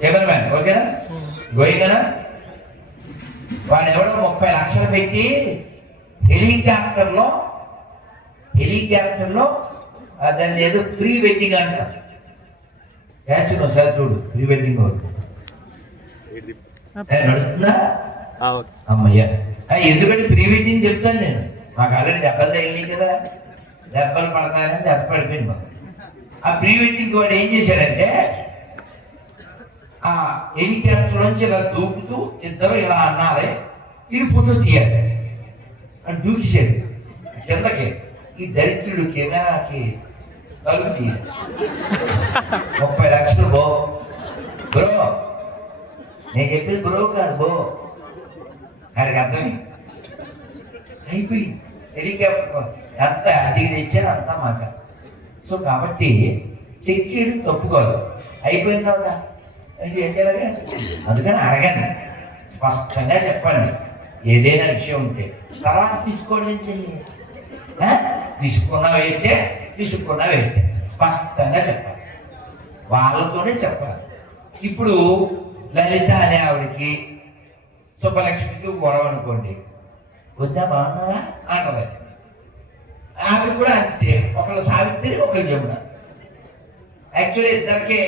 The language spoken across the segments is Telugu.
కెమెరామ్యాన్ ఓకేనా, గోయింగనా. వాడు ఎవడో 30 లక్షలు పెట్టి హెలికాప్టర్లో దాన్ని ఏదో ప్రీ వెడ్డింగ్ అంటారు. చేస్తున్నావు సార్ చూడు, ప్రీ వెడ్డింగ్ నడుతుందా అమ్మయ్య. ఎందుకంటే ప్రీ వెడ్డింగ్ చెప్తాను నేను, మాకు ఆల్రెడీ దెబ్బలు తగిలినాయి కదా, దెబ్బలు పడతాయని దెబ్బ పడిపోయింది మాకు. ఆ ప్రీ వెడ్డింగ్ వాడు ఏం చేశాడంటే ఆ హెలికాప్టర్ నుంచి ఇలా దూకుతూ ఇద్దరు ఇలా అన్నారే, ఇది ఫోటో తీయాలి అని దూకిసాడు కిందకి. ఈ దరిద్రుడు కెమెరాకి తలుపు తీయాలి. 30 లక్షలు బ్రో, నేను చెప్పేది బ్రో కాదు బో, ఆయనకి అర్థమే అయిపోయింది. హెలికాప్టర్ ఎంత అడిగి తెచ్చాను అంతా మాట. సో కాబట్టి చెక్ చేయడం తప్పు కాదు. అయిపోయిన తర్వాత ఏంటలాగా అందుకని అడగండి, స్పష్టంగా చెప్పండి. ఏదైనా విషయం ఉంటే తర్వాత తీసుకోవడం ఏంటి, తీసుకున్నా వేస్తే స్పష్టంగా చెప్పాలి, వాళ్ళతోనే చెప్పాలి. ఇప్పుడు లలిత అనే ఆవిడకి సుబ్బలక్ష్మికి గొడవ అనుకోండి, వద్దా బాగున్నావా అంటది. ఆవిడ కూడా అంతే, ఒకళ్ళు సావిత్రి ఒకళ్ళు జమున. యాక్చువల్లీ ఇద్దరికి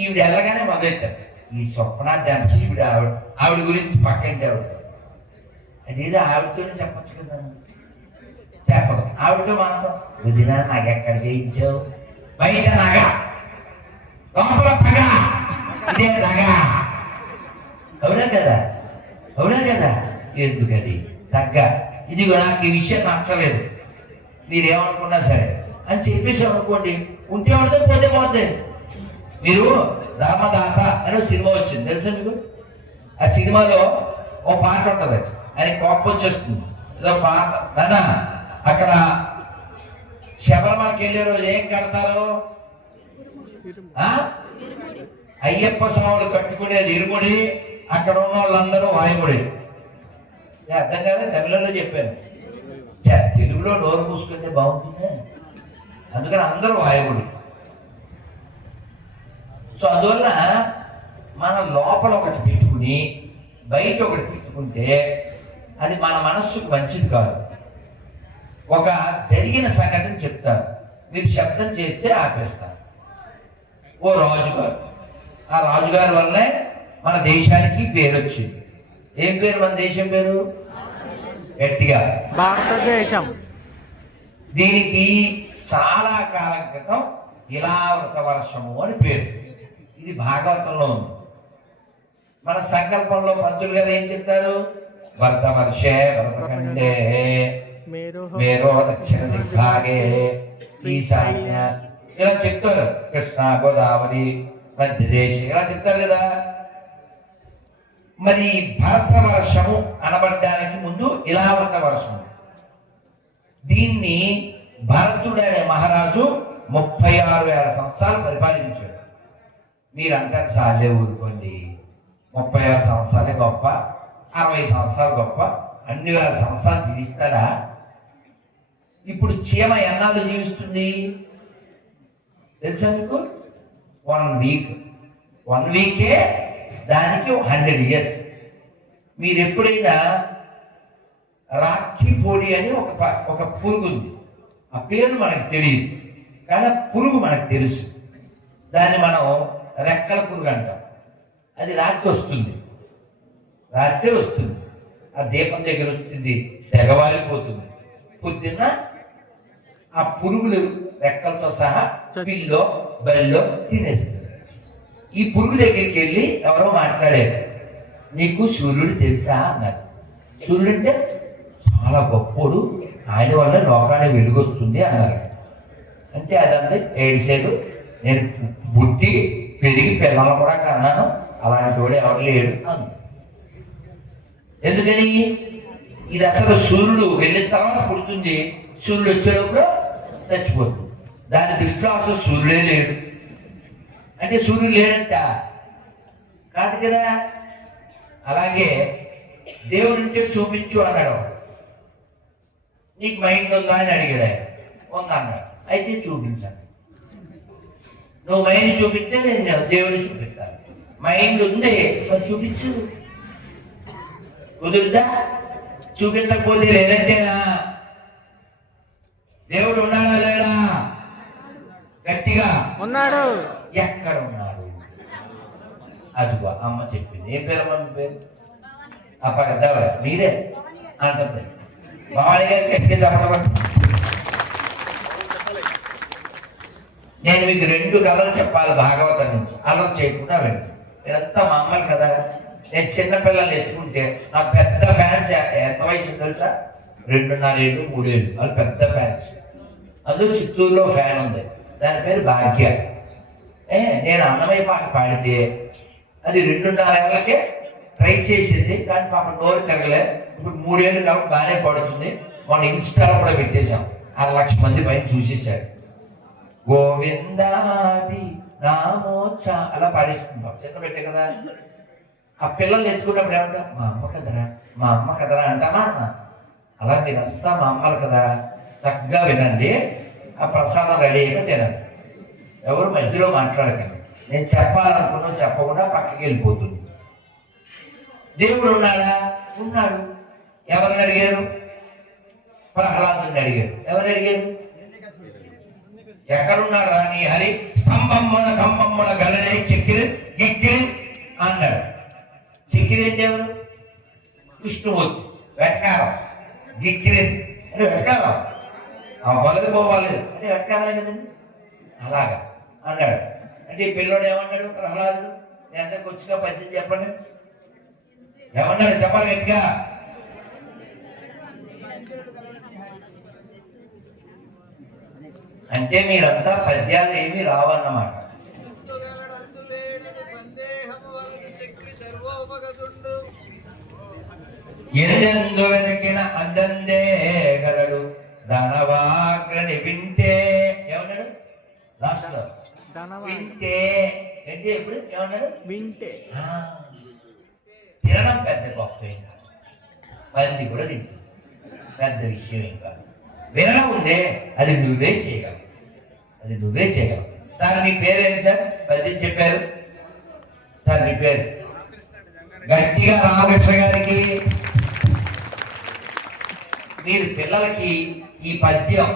ఈవిడ వెళ్ళగానే మొదలెట్టారు ఈ స్వప్నార్థానికి. ఆవిడ గురించి పక్కంటే అదేదో ఆవిడతోనే చెప్పచ్చు కదా, చెప్పదు. ఆవిడతో మనతో వదిన నాకు ఎక్కడ చేయించావు, బయట నగ లోపల పగ, ఇదే నగ. అవునా కదా ఎందుకది తగ్గ, ఇదిగో నాకు ఈ విషయం నచ్చలేదు, మీరేమనుకున్నా సరే అని చెప్పేసి అనుకోండి. ఉంటే ఉండదు, పోతే పోతే. మీరు రామదాత అనే సినిమా వచ్చింది తెలుసా మీకు? ఆ సినిమాలో ఓ పాట ఉంటుంది, ఆయన కోపం వచ్చేస్తుంది. ఏదో పాట నానా, అక్కడ శబరిమలకి వెళ్ళే రోజు ఏం కడతారు, అయ్యప్ప స్వాములు కట్టుకునేది ఇరుముడి, అక్కడ ఉన్న వాళ్ళందరూ వాయుముడి. అర్థం కాదు, తమిళంలో చెప్పాను. తెలుగులో నోరు మూసుకుంటే బాగుంటుంది, అందుకని అందరూ వాయుముడి. సో అందువల్ల మన లోపల ఒకటి పెట్టుకుని బయట ఒకటి పెట్టుకుంటే అది మన మనస్సుకు మంచిది కాదు. ఒక జరిగిన సంఘటన చెప్తారు, మీరు శబ్దం చేస్తే ఆపేస్తారు. ఓ రాజుగారు, ఆ రాజుగారి వల్లే మన దేశానికి పేరు వచ్చింది. ఏం పేరు మన దేశం పేరు? గట్టిగా భారతదేశం. దీనికి చాలా కాలం క్రితం ఇలావృత వర్షము అని పేరు. ఇది భాగవతంలో ఉంది. మన సంకల్పంలో పంతులు గారు ఏం చెప్తారు? భరత వర్షే భరతఖండే మేరో దక్షిణ దిగ్భాగే ఈశాన్య, ఇలా చెప్తారు. కృష్ణ గోదావరి మధ్యదేశ ఇలా చెప్తారు కదా. మరి భరత వర్షము అనబడ్డానికి ముందు ఇలావృత వర్షము. దీన్ని భరతుడు అనే మహారాజు 36,000 సంవత్సరాలు పరిపాలించాడు. మీరంటారు సాలే ఊరుకోండి, 36 సంవత్సరాలే గొప్ప, 60 సంవత్సరాలు గొప్ప, అన్ని వేల సంవత్సరాలు జీవిస్తాడా? ఇప్పుడు చీమ ఎన్నాళ్ళు జీవిస్తుంది తెలుసా మీకు? 1 వీక్. 1 వీకే దానికి 100 ఇయర్స్. మీరు ఎప్పుడైనా రాఖీ పొడి అని ఒక పురుగు ఉంది, ఆ పేరు మనకు తెలియదు, కానీ ఆ పురుగు మనకు తెలుసు. దాన్ని మనం రెక్కల పురుగు అంటాం. అది రాత్రి వస్తుంది, ఆ దీపం దగ్గర వస్తుంది, తెగవాలిపోతుంది. పొద్దున్న ఆ పురుగులు రెక్కలతో సహా పిల్లో బెల్లో తినేస్తుంది. ఈ పురుగు దగ్గరికి వెళ్ళి ఎవరో మాట్లాడారు, నీకు సూర్యుడు తెలుసా అన్నారు. సూర్యుడు అంటే చాలా గొప్పోడు, ఆయన వల్ల లోకానికి వెలుగొస్తుంది అన్నారు. అంటే అదంతా ఏడిసేదు, నేను బుట్టి పెరిగి పిల్లలు కూడా కన్నాను, అలాంటి వాడు ఎవరు లేడు అంది. ఎందుకని? ఇది అసలు సూర్యుడు వెళ్ళిన తర్వాత పుడుతుంది, సూర్యుడు వచ్చేటప్పుడు చచ్చిపోతుంది. దాని దృష్టిలో అసలు సూర్యుడే లేడు. అంటే సూర్యుడు లేడంట కాదు కదా. అలాగే దేవుడు ఉంటే చూపించు అన్నాడు. నీకు మైండ్ ఉందా అని అడిగాడు. ఆయన ఉందన్నాడు. అయితే చూపించాను. నువ్వు మైండ్ చూపిస్తే నేను దేవుడిని చూపిస్తాను. మైండ్ ఉంది, మరి చూపించు. కుదురుద్దా? చూపించకపోతే లేదంటేనా? దేవుడు ఉన్నాడా లేడా? గట్టిగా ఉన్నాడు. ఎక్కడ ఉన్నాడు? అదిగో అమ్మ చెప్పింది. ఏం పేరు అమ్మ పేరు? పెద్దవాడ మీరే అంటుంది. భవాని గారు గట్టిగా చెప్పడం. నేను మీకు 2 కథలు చెప్పాలి భాగవతం నుంచి, అలా చేయకుండా వెళ్ళి. నేనంతా మా అమ్మలు కదా. నేను చిన్నపిల్లల్ని ఎత్తుకుంటే నాకు పెద్ద ఫ్యాన్స్. ఎంత వయసు తెలుసా? 2.5 ఏళ్ళు 3 ఏళ్ళు. వాళ్ళు పెద్ద ఫ్యాన్స్. అందులో చిత్తూరులో ఫ్యాన్ ఉంది, దాని పేరు భాగ్య. నేను అన్నమయ్య పాట పాడితే అది 2.5 ఏళ్ళకే ట్రై చేసింది, కానీ పాప నోరు తిరగలే. ఇప్పుడు 3 ఏళ్ళు కాబట్టి బాగానే పడుతుంది. మన ఇన్స్టాలో కూడా పెట్టేశాం, 6 లక్షల మంది పైన చూసేసాడు. గోవిందాది నామోచ అలా పాడేసుకుంటాం. చిన్న పెట్టే కదా. ఆ పిల్లల్ని ఎత్తుకున్నప్పుడు ఏమంటా? మా అమ్మ కదరా, మా అమ్మ కదరా అంటామా? అలా మీరంతా మా అమ్మలు కదా, చక్కగా వినండి. ఆ ప్రసాదం రెడీ అయ్యాక తినండి. ఎవరు మధ్యలో మాట్లాడకండి. నేను చెప్పాలనుకున్నా చెప్పకుండా పక్కకి వెళ్ళిపోతుంది. దేవుడు ఉన్నాడా? ఉన్నాడు. ఎవరిని అడిగారు? ప్రహ్లాదుని అడిగారు. ఎవరు అడిగారు? ఎక్కడున్నాడు రా నీ హరి? స్తంభమ్మన కంబమ్మన గలనే చెక్కిరి గిక్కిరి అన్నాడు. చెక్కిరి అంటే ఎవరు? విష్ణుమూర్తి. వెటకారం. గిక్కిరి అంటే వెటకారం. వలది పోవాలి అంటే వెటకారమే కదండి. అలాగా అన్నాడు. అంటే ఈ పిల్లోడు ఏమన్నాడు? ప్రహ్లాదుడు, నేను అందరికి వచ్చిగా పద్యం చెప్పండి. ఏమన్నాడు? చెప్పాలి గట్టిగా. అంటే మీరంతా పద్యాలు ఏమి రావన్నమాట. ఎందెందు వెనకిన అందందే గలడు ధనవాగ్రని వింటే. ఏమన్నాడు లాస్ట్ లో? వింటే అంటే ఎప్పుడు ఏమన్నాడు? వింటే. తినడం పెద్ద గొప్ప ఏం కాదు, మంది కూడా తింటుంది, పెద్ద విషయం ఏం కాదు. వినడం ఉందే అది నువ్వే చేయగలవు, అది నువ్వే చేయగలవు. సార్ మీ పేరేంటి సార్? పద్యం చెప్పారు సార్. మీ పేరు? గట్టిగా రామకృష్ణ గారికి. మీరు పిల్లలకి ఈ పద్యం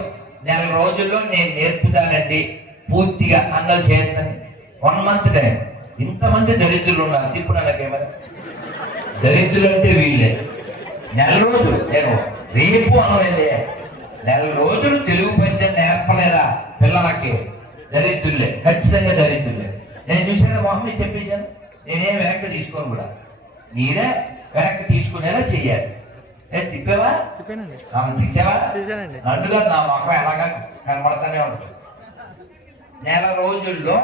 4 రోజుల్లో నేను నేర్పుతానండి పూర్తిగా అన్నలు చేస్తాను. 1 మంత్ టైం. ఇంతమంది దరిద్రులు ఉన్నారు. ఇప్పుడు నాకేమని దరిద్రులు అంటే వీళ్ళే. 4 రోజులు నేను రేపు అనలేదే, 4 రోజులు తెలుగు పద్యం నేర్పలేరా పిల్లలకి? దరిద్రులే, ఖచ్చితంగా దరిద్రులే. నేను చూసాను మొహమ్మీ చెప్పేశాను. నేనేం వెనక్కి తీసుకోను కూడా, మీరే వెనక్కి తీసుకునేలా చెయ్యాలి. తిప్పావా? తీసావా? నడుగా నా మొక్క ఎలాగా కనబడతానే ఉంటుంది. 4 రోజుల్లో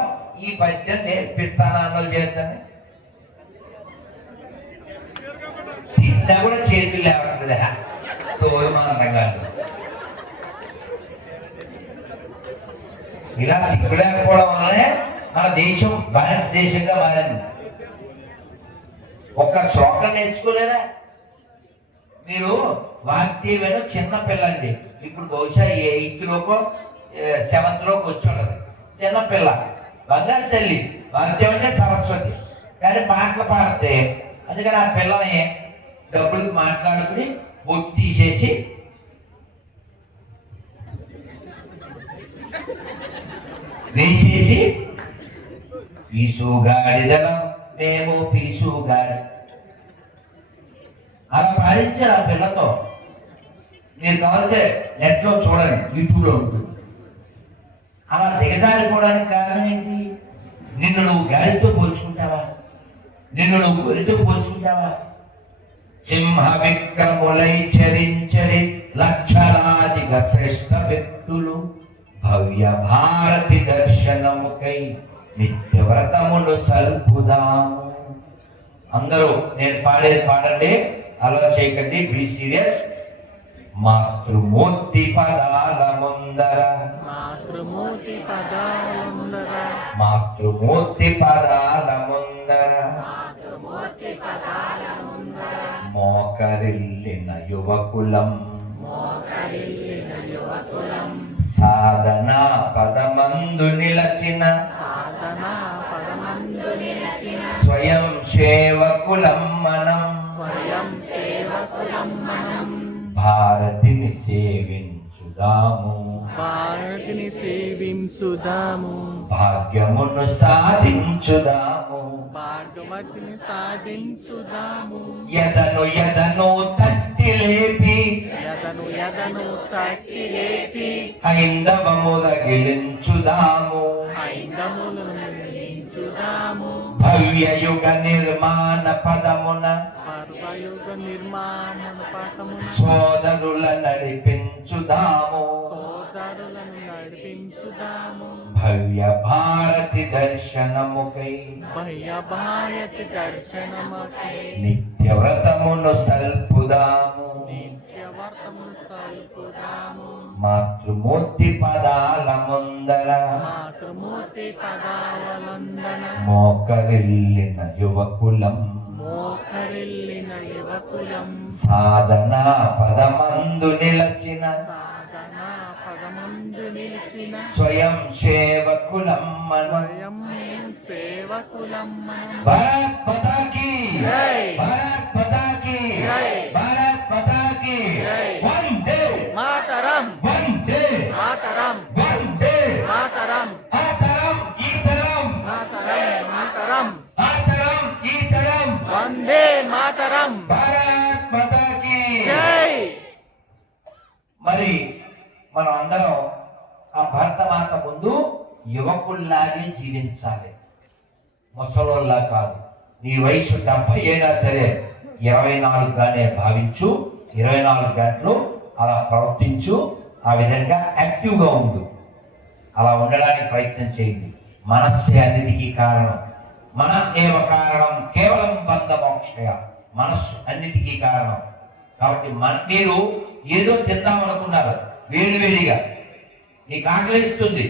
ఈ పద్యం నేర్పిస్తాను అన్నలు చేస్తాను. తిన్నా కూడా చేతులు లేవట్లే, తోలు మందంగా. ఇలా సిగ్గు లేకపోవడం వల్లనే మన దేశం బానిస దేశంగా మారింది. ఒక్క శ్లోకం నేర్చుకోలేదా మీరు? వాగ్దేవైన చిన్న పిల్లండి, ఇప్పుడు బహుశా 8లోకో 7th వచ్చి ఉండదు. చిన్నపిల్ల, బంగారు తల్లి. వాగ్దేవి అంటే సరస్వతి. కానీ పాటలు పాడితే అందుకని ఆ పిల్లని డబ్బులకు మాట్లాడుకుని బొట్టు తీసేసి వేసేసి పీసుగాడిదలం మేము పీసుగాడి అలా పాడించారు ఆ పిల్లతో. మీరు కావాలంటే నెట్లో చూడండి, యూట్యూబ్లో ఉంటుంది. అలా దిగజారిపోవడానికి కారణం ఏంటి? నిన్ను నువ్వు గాలితో పోల్చుకుంటావా? నిన్ను నువ్వు గొరితో పోల్చుకుంటావా? సింహ విక్రములై చరించరి లక్షలాదిగా శ్రేష్ఠ వ్యక్తులు భవ్య భారతి దర్శనముకై నిత్యవ్రతములు సల్పుదాము. అందరూ నేను పాడేది పాడండి, అలా చేయకండి. Be serious. మాతృమూర్తి పదాల ముందర, మాతృమూర్తి పదాల ముందర, మాతృమూర్తి పదాల ముందర, మాతృమూర్తి పదాల ముందర మోకరిల్లిన యువకులం, మోకరిల్లిన యువకులం సాధనా పదమందు నిలచిన, సాధనా పదమందు నిలచిన స్వయం సేవకులం మనం భారతిని సేవించుదాము భాగ్యమును సాధించుదాము యదను తట్టి లేపి హైందవము రగిలించుదాము భవ్యయుగ నిర్మాణ పదమున సోదరుల నడిపించుదాము భవ్య భారతి దర్శనముకై నిత్యవ్రతమును సల్పుదాము మాతృమూర్తి పదాల ముందర మోకరిల్లిన యువకులం సాధనా పదమందు నిలచిన స్వయం సేవకులం మనం భారత్ మాతా కీ భారత్ మాతా కీ భారత్ మాతా కీ వందే మాతరం వందే మాతరం వందే మాతరం ఆతరం ఈతరం మాతరం ఆతరం ఈతరం వందే మాతరం భారత్ మాతా కీ జై. మరి మనం అందరం ఆ భరతమాత ముందు యువకుల్లాగే జీవించాలి, ముసలోళ్ళ కాదు. నీ వయసు 70 అయినా సరే 24గానే భావించు, 24 గంటలు అలా ప్రవర్తించు. ఆ విధంగా యాక్టివ్గా ఉండు. అలా ఉండడానికి ప్రయత్నం చేయండి. మనస్సే అన్నిటికీ కారణం. మన ఏవ కారణం కేవలం బంధ మోక్షయ. మనస్సు అన్నిటికీ కారణం. కాబట్టి మీరు ఏదో తిందామనుకున్నారు వేడివేడిగా, నీకు ఆకలిస్తుంది.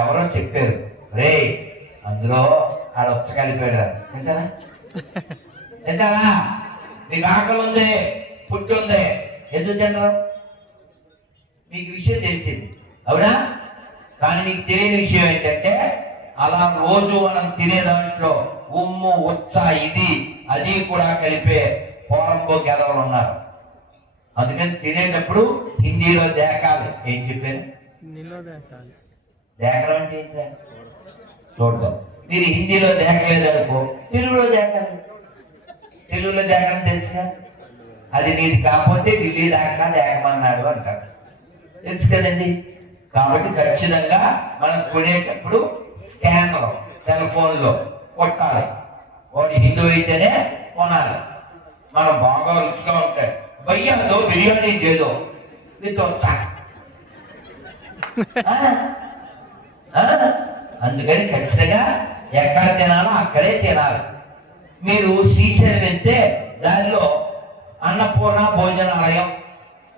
ఎవరో చెప్పారు, రే అందులో ఆడ కలిపాడు తింటారా తింటారా, నీకు ఆకలి ఉంది, పుట్టి ఉంది, ఎందుకు తినరు? మీకు విషయం తెలిసింది అవునా? కానీ మీకు తెలియని విషయం ఏంటంటే అలా రోజు మనం తినే దాంట్లో ఉమ్ము ఉత్స ఇది అది కూడా కలిపే పోరంబో గెలవలు ఉన్నారు. అందుకని తినేటప్పుడు హిందీలో దేకాలి. ఏం చెప్పాను? దేకడం అంటే ఏంటి? చూడటం. మీరు హిందీలో దేకలేదనుకో తెలుగులో దేకాలి. తెలుగులో దేకడం తెలుసుగా, అది నీది కాకపోతే ఢిల్లీ దాకా దేకమన్నాడు అంటారు, తెలుసు కదండి. కాబట్టి ఖచ్చితంగా మనం కొనేటప్పుడు స్కానర్ సెల్ ఫోన్లో కొట్టాలి. వాడు హిందూ అయితేనే కొనాలి. మనం బాగా రుచిగా ఉంటాయి, భయ్యా దో బిర్యానీ చేదో నీతో అందుకని ఖచ్చితంగా ఎక్కడ తినాలో అక్కడే తినాలి. మీరు శ్రీశైలం వెళ్తే దానిలో అన్నపూర్ణ భోజనాలయం,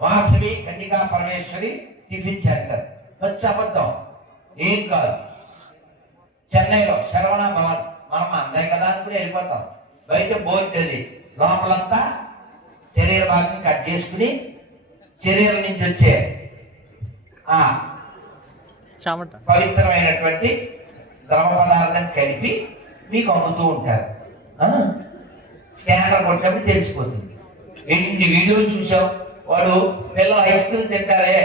వాసవి కన్నికా పరమేశ్వరి టిఫిన్ సెంటర్. వచ్చి అబద్ధం ఏం కాదు. చెన్నైలో శరవణ భవన్, మనం అందే కదా అనుకుని వెళ్ళిపోతాం. బయట బోర్డు అది, లోపలంతా శరీర భాగం కట్ చేసుకుని శరీరం నుంచి వచ్చే పవిత్రమైనటువంటి ద్రవ పదార్థం కలిపి మీకు అమ్ముతూ ఉంటారు. స్కానర్ కొట్టినప్పుడు తెలిసిపోతుంది. ఎన్ని వీడియోలు చూసావు, వాడు పిల్లలు ఐస్ క్రీమ్ తింటారే,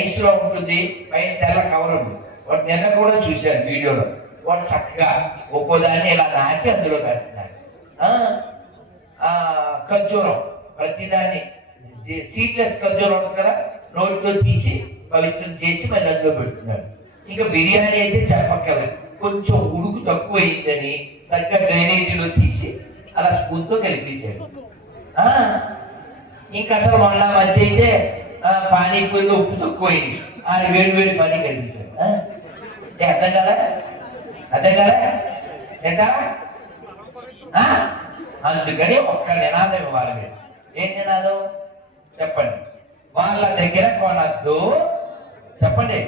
ఐస్ లో ఉంటుంది, పైన తెల్ల కవర్ ఉంది. వాడు నిన్న కూడా చూశాను వీడియోలో. వాడు చక్కగా ఒక్కోదాన్ని ఇలా నాకి అందులో పెడుతున్నారు. ఖర్జూరం ప్రతిదాన్ని సీడ్లెస్ ఖర్జూరం ఉంటుంది కదా, నోటితో తీసి పవిత్రం చేసి మళ్ళీ అందులో పెడుతున్నారు. ఇంకా బిర్యానీ అయితే చెప్పక్కర్లేదు, కొంచెం ఉడుకు తక్కువ అయిందని చక్కగా డ్రైనేజీలో తీసి అలా స్పూన్తో కలిపేశారు. ఇంకా అసలు మొన్న మధ్య అయితే పానీపూరిలో ఉప్పు తక్కువ అయింది, అది వేడి పని కలిపేశారు. అర్థం కదా, అర్థం కదా ఏంటా? అందుకని ఒక్క నినాదం ఇవ్వాలి. మీరు ఏం నినాదం చెప్పండి? వాళ్ళ దగ్గర కొనద్దు. చెప్పండి.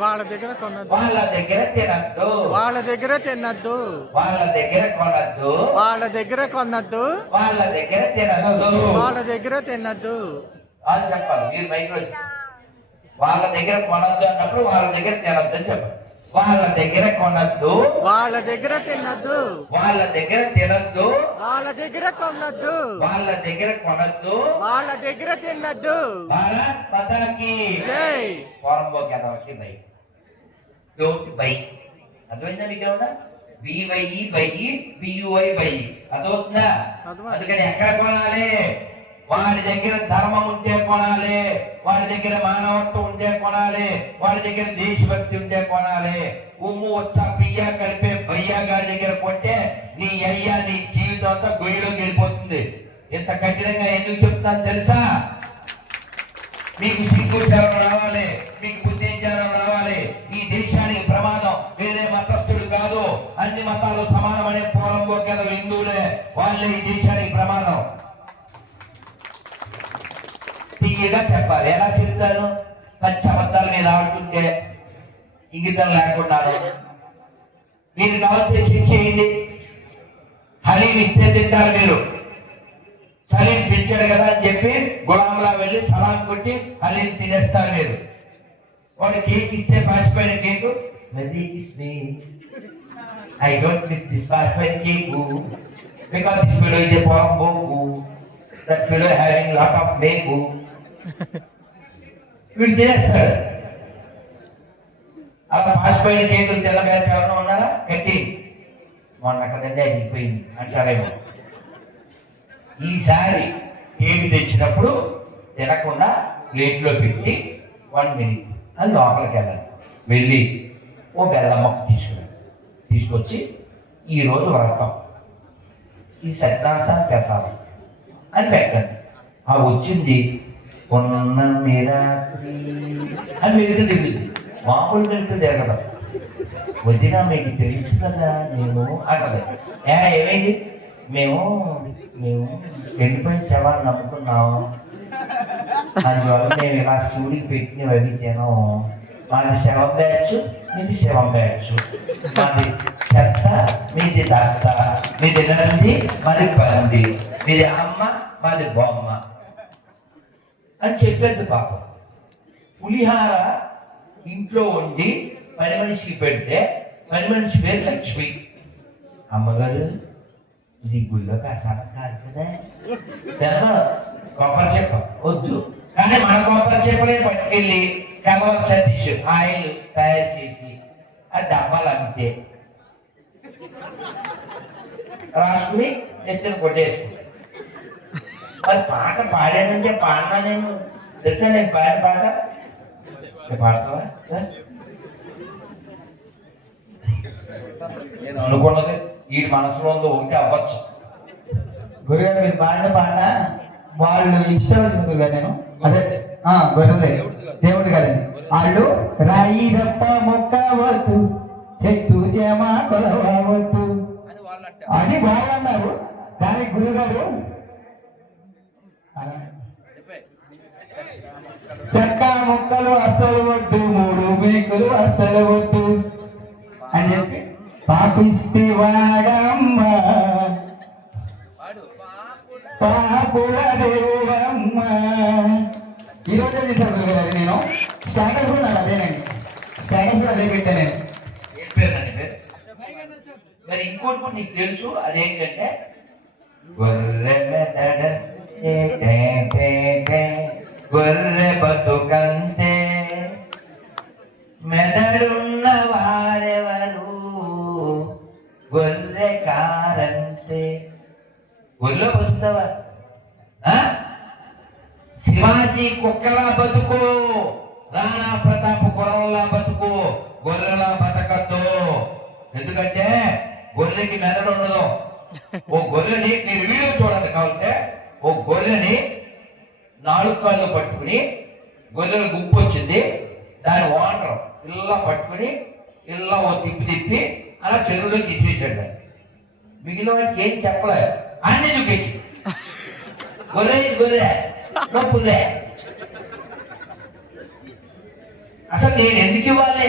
వాళ్ళ దగ్గర కొనద్దు, వాళ్ళ దగ్గర తినద్దు, వాళ్ళ దగ్గర తినద్దు, వాళ్ళ దగ్గర కొనద్దు, వాళ్ళ దగ్గర కొనద్దు, వాళ్ళ దగ్గర తినద్దు, వాళ్ళ దగ్గర తినద్దు అని చెప్పాలి. మీరు బయటకు వచ్చి వాళ్ళ దగ్గర కొనద్దు అన్నప్పుడు వాళ్ళ దగ్గర తినద్దు అని చెప్పండి. వాళ్ళ దగ్గర కొనద్దు, వాళ్ళ దగ్గర తినద్దు, వాళ్ళ దగ్గర తినద్దు, వాళ్ళ దగ్గర కొనద్దు, వాళ్ళ దగ్గర కొనద్దు, వాళ్ళ దగ్గర తినద్దు. భారత్ మాతాకి జై. పోరంబోకి అదవకి బై, డోంట్ బై. అర్థమైందా మీకు ఏమన్నా? బివైఈ బైఈ, బియుఐ బై. అదవుతుందా? అందుకని ఎక్కడ కొనాలి? వాడి దగ్గర ధర్మం ఉంటే కొనాలి, వాడి దగ్గర మానవత్వం ఉంటే కొనాలి, వాడి దగ్గర దేశభక్తి ఉంటే కొనాలి. ఉమ్ము వచ్చా పియ్య కలిపే భయ్యా గారి దగ్గర కొంటే నీ అయ్యా నీ జీవితం అంతా గొయ్యిలోకి వెళ్ళిపోతుంది. ఇంత కఠినంగా ఎందుకు చెప్తాను తెలుసా? మీకు సిగ్గు శరం రావాలి, మీకు బుద్ధి జ్ఞానం రావాలి. ఈ దేశానికి ప్రమాదం వేరే మతస్థులు కాదు, అన్ని మతాలు సమానమనే పోరంలో కదా హిందువులే, వాళ్ళే ఈ దేశానికి ప్రమాదం. తీయగా చెప్పాలి. ఎలా చెప్తాను? పచ్చి అబద్ధాల మీద ఆడుతుంటే ఇంగితం లేకుండా మీరు కావాలి చేయండి. హలీం ఇస్తే తింటారు మీరు. సలీం పిలిచాడు కదా అని చెప్పి గులాంలా వెళ్ళి సలాం కొట్టి హలీం తినేస్తారు మీరు. వాడు కేక్ ఇస్తే పాసిపోయిన cake, I don't miss this పాసిపోయిన cake because this fellow is a పోరంబోకు, that fellow having lot of మేకు. వీడు తినేస్తాడు. అలా పాసిపోయిన కేకులు తెల్ల బ్యాచ్ ఎవరైనా ఉన్నారా? గట్టి మొన్న కదండి అది అయిపోయింది అంటారేమో. ఈసారి కేక్ తెచ్చినప్పుడు తినకుండా ప్లేట్లో పెట్టి 1 minute అది లోపలికి వెళ్ళాలి. వెళ్ళి ఓ బెల్లం మొక్క తీసుకొచ్చి ఈరోజు వ్రతం, ఈ సత్యనారాయణ ప్రసాదం అని పెట్టండి. ఆ వచ్చింది ఉన్న మీరాత్రి అని మిగతా తిరుగుతుంది. మామూలు మిగతా తిరగదు. వదిన మీకు తెలుసు కదా మేము అంటది. ఏమైంది? మేము ఎండిపోయిన శవాన్ని నమ్ముకున్నాం, అందువల్ల మేము ఇలా శివుడికి పెట్టినవి అవి తినాం. మాది శవం బ్యాచ్, మీది శవం బ్యాచ్. మాది చెత్త, మీది దత్త, మీది నంది, మాది పంది, మీది అమ్మ, మాది బొమ్మ అని చెప్పేది. పాపం పులిహార ఇంట్లో వండి పని మనిషికి పెడితే పని మనిషి పేరు లక్ష్మి. అమ్మగారు ఇది గుళ్ళో ప్రసాదం కాదు కదా, కొబ్బరి చెప్ప వద్దు. కానీ మన కొబ్బరి చెప్పలే పట్టుకెళ్ళి కమల సతీష్ ఆయిల్ తయారు చేసి ఆ డబ్బాలు అమ్మితే రాసుకుని ఎత్తున కొట్టేసుకుంటాను. మరి పాట పాడానంటే పాడినా నేను తెలుసా? నేను పాడిన పాట పాడతావా? నేను అనుకున్నది ఈ మనసులో ఉందో ఒకటి అవ్వచ్చు. గురుగారు మీరు పాడిన పాట వాళ్ళు ఇష్టం గురుగారు. నేను అదే గొర్రెలే దేవుడు గారండి. వాళ్ళు రాయి రప్ప మొక్క వద్దు, చెట్టు చేమ కొలవద్దు అని బాగా అన్నారు. దానికి గురుగారు చెక్క ముక్కలు అస్సలు వద్దు, 3 మేకులు అస్సలు వద్దు అని చెప్పి పాపిస్తే వాడమ్మ పాపుల దేవుడమ్మ. ఈరోజు చేశాను కదా నేను స్టాటస్ కూడా అదేనండి, స్టాటస్ కూడా అదే పెట్టాను నేను. ఏం పేరు? మరి ఇంకోటి కూడా నీకు తెలుసు, అదేంటంటే గొర్రె మెదడ గొర్రె బతుకంతే మెదడున్న వారెవరు గొర్రె కారంతే. గొర్రె బతుకుతావా? శివాజీ కుక్కలా బతుకు, రాణా ప్రతాప్ గుర్రంలా బతుకు, గొర్రెలా బతకద్దు. ఎందుకంటే గొర్రెకి మెదడు ఉండదు. ఓ గొర్రెని మీరు వీడియో చూడండి కావాలంటే, ఓ గొర్రెని 4 కాళ్ళు పట్టుకుని గొర్రెల గుంపు వచ్చింది, దాని వాటర్ ఇలా పట్టుకుని ఇలా ఓ తిప్పి అలా చెరువులోకి తీసేసాడు. దాన్ని మిగిలిన వాటికి ఏం చెప్పలేదు, అన్ని చూపించి గొర్రె నొప్పులే. అసలు నేను ఎందుకు ఇవ్వాలి?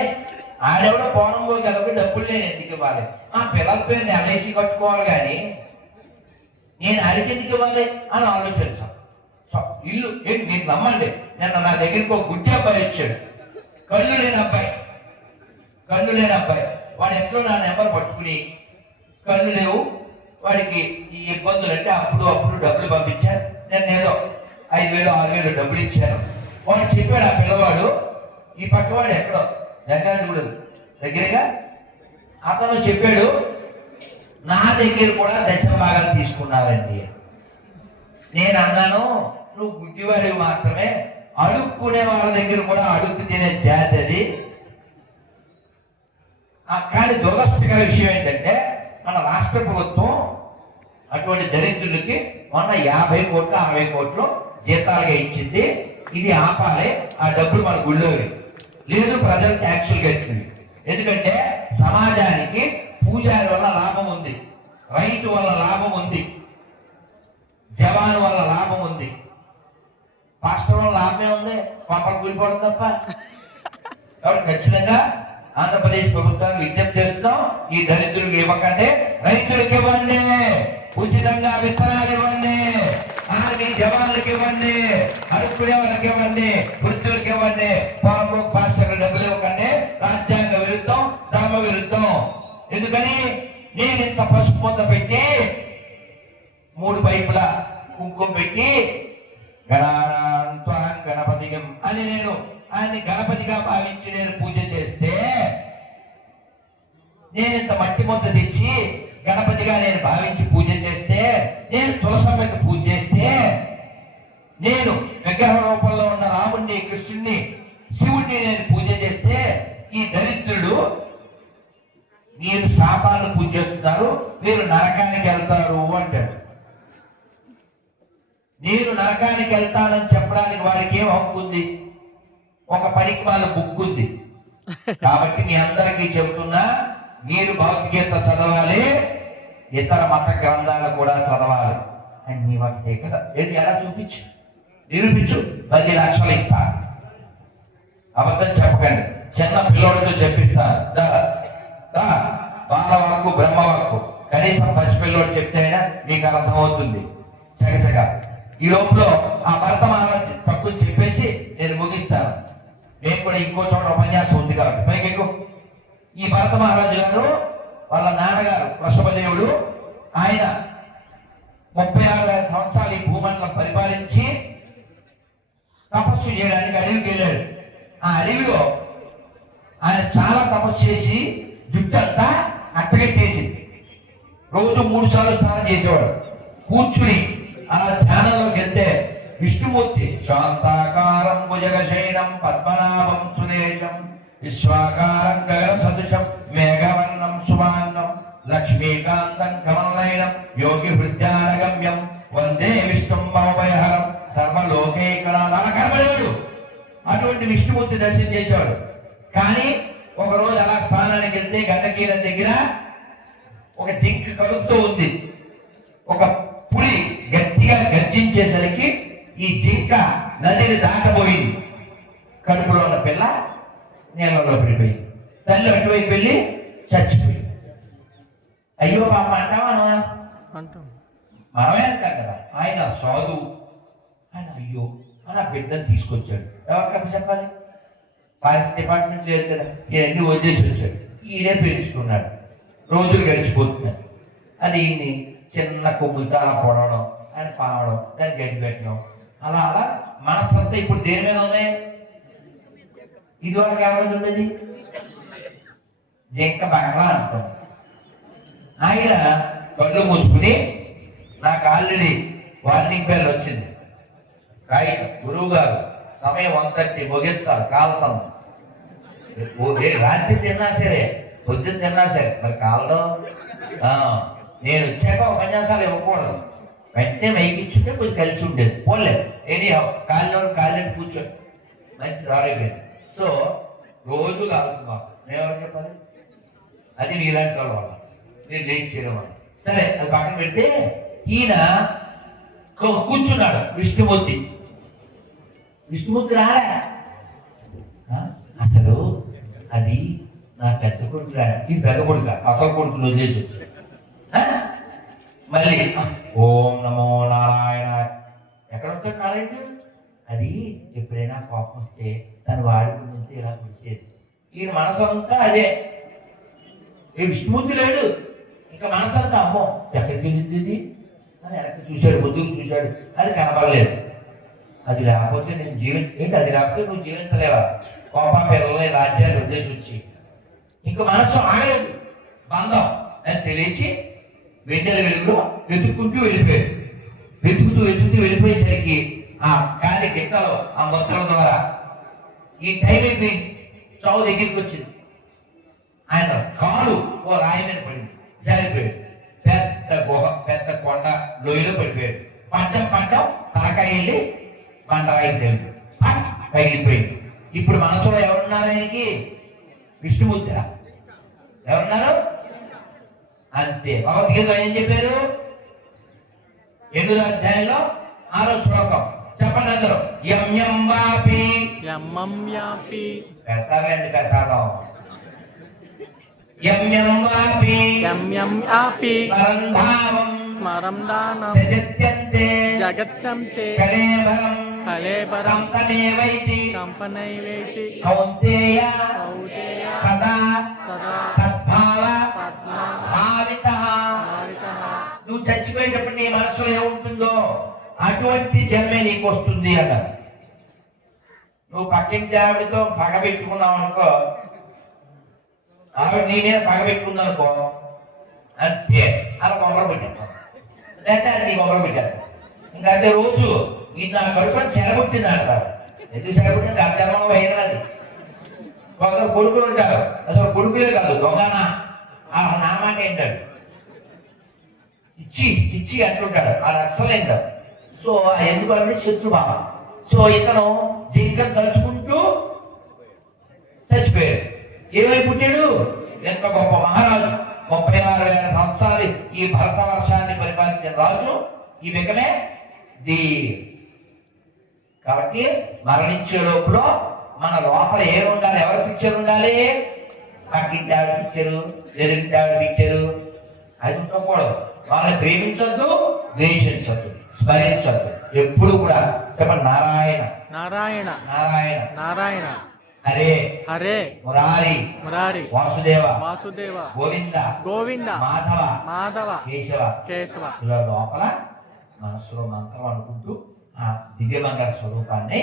ఆడెవడో పోనం పోగలకి డబ్బులు నేను ఎందుకు ఇవ్వాలి? ఆ పిల్లల పేరుని ఎల్ఐసి కట్టుకోవాలి, కానీ నేను అడిగి ఎందుకు ఇవ్వాలి అని ఆలోచించాను. ఇల్లు ఏంటి మీరు నమ్మండి, నిన్న నా దగ్గరికి ఒక గుడ్డి అబ్బాయి వచ్చాడు, కళ్ళు లేని అబ్బాయి. కళ్ళు లేని అబ్బాయి. వాడు ఎట్లో నా నెంబర్ పట్టుకుని కళ్ళు లేవు వాడికి ఈ ఇబ్బందులు అంటే అప్పుడు డబ్బులు పంపించాను. నేను ఏదో 5,000 6,000 డబ్బులు ఇచ్చాను. వాడు చెప్పాడు ఆ పిల్లవాడు, ఈ పక్కవాడు ఎక్కడో రంగారెడ్డి దగ్గరగా అతను చెప్పాడు, నా దగ్గర కూడా దశభాగాలు తీసుకున్నారండి. నేను అన్నాను, నువ్వు గుడ్డివాడివి మాత్రమే, అడుక్కునే వాళ్ళ దగ్గర కూడా అడుక్కు తినే జాతి అది. కానీ దురదృష్టకర విషయం ఏంటంటే మన రాష్ట్ర ప్రభుత్వం అటువంటి దరిద్రులకి మొన్న 50 కోట్లు 60 కోట్లు జీతాలుగా ఇచ్చింది. ఇది ఆపాలి, ఆ డబ్బులు మన గుళ్ళోవి లేదు, ప్రజలు ట్యాక్సులు కట్టినవి. ఎందుకంటే సమాజానికి పూజారి వల్ల లాభం ఉంది, రైతు వల్ల లాభం ఉంది, జవాను వల్ల లాభం ఉంది, పాస్టర్ వల్ల లాభమే ఉంది, పాపలు కూలిపోవడం తప్ప. కాబట్టి ఖచ్చితంగా ఆంధ్రప్రదేశ్ ప్రభుత్వాన్ని విజ్ఞప్తి చేస్తున్నాం, ఈ దరిద్రులకు ఇవ్వకండి, రైతులకు ఇవ్వండి, ఉచితంగా విత్తనాలు ఇవ్వండి, ఆర్మీ జవాన్లకు ఇవ్వండి, అడుక్కునే వాళ్ళకి ఇవ్వండి, వృత్తులకు ఇవ్వండి. పాపం పాస్టర్లు డబ్బులు ఇవ్వకండి. రాజ్యాంగ విరుద్ధం, ధర్మ విరుద్ధం. ఎందుకని నేను ఇంత పసుపు ముద్ద పెట్టి 3 పైపుల కుంకుమ పెట్టి గణపతిగం అని నేను ఆయన్ని గణపతిగా భావించి నేను పూజ చేస్తే, నేను ఇంత మట్టి ముద్ద తెచ్చి గణపతిగా నేను భావించి పూజ చేస్తే, నేను తులసమ్మకి పూజ చేస్తే, నేను విగ్రహ రూపంలో ఉన్న రాముడిని, కృష్ణుడిని, శివుడిని నేను పూజ చేస్తే, ఈ దరిద్రుడు మీరు శాపాలను పూజ చేస్తున్నారు, మీరు నరకానికి వెళ్తారు అంటాడు. నేను నరకానికి వెళ్తానని చెప్పడానికి వారికి ఏం హక్కు ఉంది? ఒక పనికి వాళ్ళ బుక్ ఉంది. కాబట్టి మీ అందరికీ చెబుతున్నా, మీరు భగవద్గీత చదవాలి, ఇతర మత గ్రంథాలు కూడా చదవాలి. అండ్ నీ ఒకటే కదా, ఏది ఎలా చూపించు, నిరూపించు, 10 లక్షలు ఇస్తా. అబద్ధం చెప్పకండి, చిన్న పిల్లోడితో చెప్పిస్తాను. బాల వరకు బ్రహ్మ వరకు కనీసం పసిపిల్లోడు చెప్తే అయినా మీకు అర్థమవుతుంది. చకచక ఈ లోపల ఆ భరత మహారాజు తక్కువ చెప్పేసి నేను ముగిస్తాను. నేను కూడా ఇంకో చోట ఉపన్యాసం ఉంది కాబట్టి పైకి ఈ భరత మహారాజు గారు వాళ్ళ నాన్నగారు వృషభదేవుడు, ఆయన 36,000 సంవత్సరాలు ఈ భూమండలం పరిపాలించి తపస్సు చేయడానికి అడవికి వెళ్ళాడు. ఆ అడవిలో ఆయన చాలా తపస్సు చేసి జుట్టంతా అట్టగట్టేసి రోజు 3 సార్లు స్నానం చేసేవాడు. కూర్చుని అలా ధ్యానంలోకి వెళ్తే విష్ణుమూర్తి శాంతాకారం భుజగశయనం పద్మనాభం సురేశం విశ్వాకారం గగన సదృశం మేఘవర్ణం శుభాంగం లక్ష్మీకాంతం కమలనయనం యోగి హృద్యానగమ్యం వందే విష్ణుం భవభయహరం సర్వలోకైకనాథ కనబడేవాడు. అటువంటి విష్ణుమూర్తి దర్శనం చేసేవాడు. కానీ ఒక రోజు అలా స్థానానికి వెళ్తే గండకీర దగ్గర ఒక జింక కలుపుతూ ఉంది. ఒక పులి గట్టిగా గర్జించేసరికి ఈ జింక నదిని దాటబోయింది. కడుపులో ఉన్న పిల్ల నీళ్ళలో పడిపోయింది. తల్లి అటువైపు వెళ్ళి చచ్చిపోయింది. అయ్యో పాప అంటావా? మనమే అంటాం కదా. ఆయన సాధువు, ఆయన అయ్యో అని ఆ బిడ్డను తీసుకొచ్చాడు. ఎవరికప్ప చెప్పాలి? ఫారెస్ట్ డిపార్ట్మెంట్ లేదు కదా, ఇవన్నీ వదిలేసి వచ్చాడు. ఈయనే పెంచుకున్నాడు. రోజులు గడిచిపోతున్నాడు. అది ఈయన్ని చిన్న కొమ్ములతో అలా పొడవడం, ఆయన పావడం, దాన్ని గడ్డి పెట్టడం, అలా అలా మనసంతా ఇప్పుడు దేని మీద ఉన్నాయి? ఇదివరకు ఎవరి మీద ఉండేది? జింక బంగ్లా అంటాం. ఆయన కళ్ళు మూసుకుని, నాకు ఆల్రెడీ వార్నింగ్ బెల్ వచ్చింది, కాగితం, గురువు గారు సమయం 1:30 ముగించాలి, కాలుతుంది. రాత్రి తిన్నా సరే, పొద్దున్న తిన్నా సరే, మరి కాలడం. నేను వచ్చాక ఉపన్యాసాలు ఇవ్వకూడదు, వెంటనే మైకిచ్చుంటే కొంచెం కలిసి ఉండేది. పోలేదు ఏది కాలినోడు కూర్చొని మంచి ఆరోగ్యం. సో రోజు కాలుతుంది మాకు. నేను ఎవరికి చెప్పాలి? అది నీలాంటి వాళ్ళ వల్ల, నేను లేట్ చేయడం వల్ల. సరే, అది పక్కన పెడితే ఈయన కూర్చున్నాడు. విష్ణుమూర్తి రాలే. అసలు అది నా పెద్ద కొడుకు రా, ఇది పెద్ద కొడుక, అసలు కొడుకుని వదిలేసి వచ్చాడు. మళ్ళీ ఓం నమో నారాయణ. ఎక్కడ ఉంటాడు నారాయణ? అది ఎప్పుడైనా కోపం వస్తే తను వాడుకుని ఇలా వచ్చేది. ఈయన మనసు అంతా అదే. ఈ విష్ణుమూర్తి లేడు, ఇంకా మనసు అంతా అమ్మో ఎక్కడికి వెళ్ళింది అని వెనక్కి చూశాడు, ముందుకు చూశాడు, అది కనపడలేదు. అది లేకపోతే నేను ఏంటి అది లేకపోతే నువ్వు జీవించలేవా? కోపా పిల్లల్ని రాజ్యాన్ని వదిలేసి వచ్చి ఇంక మనసు ఆగలేదు, బంధం అని తెలిసి వెన్నెల వెలుగులో వెతుక్కుంటూ వెళ్ళిపోయాడు. వెతుకుతూ వెళ్ళిపోయేసరికి ఆ కాలి గిట్టలో ఆ మొత్తల ద్వారా ఈ టైం అయిపోయింది. చావు దగ్గరికి వచ్చింది. ఆయన కాలు ఓ రాయి మీద పడింది, జారిపోయాడు. పెద్ద గుహ, పెద్ద కొండ లోయలో పడిపోయాడు. పడ్డం తలకాయ వెళ్ళి బండరాయికి తెలియదు, పగిలిపోయింది. ఇప్పుడు మనసులో ఎవరున్నారు ఆయనకి? విష్ణుమూర్తి. ఎవరున్నారు? అంతే. భగవద్గీత ఏం చెప్పారు? 8వ అధ్యాయంలో 6వ శ్లోకం చెప్పండి అందరూ. యమ్యం వాపి పెడతారులేండి ప్రసాదం. యమ్యం వాపి స్మరం దానం జగచ్చంతే కళేబరం కంపనైవేతి కౌంతేయ సదా నువ్వు చచ్చిపోయేటప్పుడు నీ మనసులో ఏముంటుందో అటువంటి జన్మే నీకు వస్తుంది అన్నారు. నువ్వు పక్కింటి ఆవిడతో పగ పెట్టుకున్నావు అనుకో, ఆవిడ నీ మీద పగ పెట్టుకుంది అనుకో, అంతే అలా మొదలు పెట్టేస్తాం, లేకపోతే అది నీ మొదలు పెట్టారు. ఇంకా అదే రోజు ఇది నా కడుపుని సెలబుట్టింది అంటారు. ఎందుకు సెలబుట్టింది? ఆ జన్మలో అయినది. కొందరు కొడుకులు ఉంటారు, అసలు కొడుకులే కాదు దొంగనా ఆ నామాట ఏంటాడు, చిచ్చి అంటుంటాడు, అది అస్సలేంటాడు. సో ఎందుకంటే శత్రుభావం. సో ఇతను జీవితం తలుచుకుంటూ చచ్చిపోయాడు. ఏమై పుట్టాడు? ఎంత గొప్ప మహారాజు, 36,000 సంవత్సరాలు ఈ భరతవర్షాన్ని పరిపాలించిన రాజు ఈ వికమే కాబట్టి మరణించే లోపల మన లోపల ఏమి ఉండాలి? ఎవరి పిక్చర్ ఉండాలి? పక్కింటి ఆవిడ పిక్చరు, ఎదురింటి ఆవిడ పిక్చరు, అది ఉండకూడదు. వాళ్ళని ప్రేమించొద్దు, ద్వేషించొద్దు, స్మరించొద్దు. ఎప్పుడు కూడా చెప్పండి నారాయణ నారాయణ నారాయణ నారాయణ హరే హరే మురారి మురారి వాసుదేవ వాసుదేవ గోవింద గోవింద మాధవ మాధవ కేశవ కేశవ. ఇలా లోపల మనసులో మంత్రం అనుకుంటూ ఆ దివ్యమంగళ స్వరూపాన్ని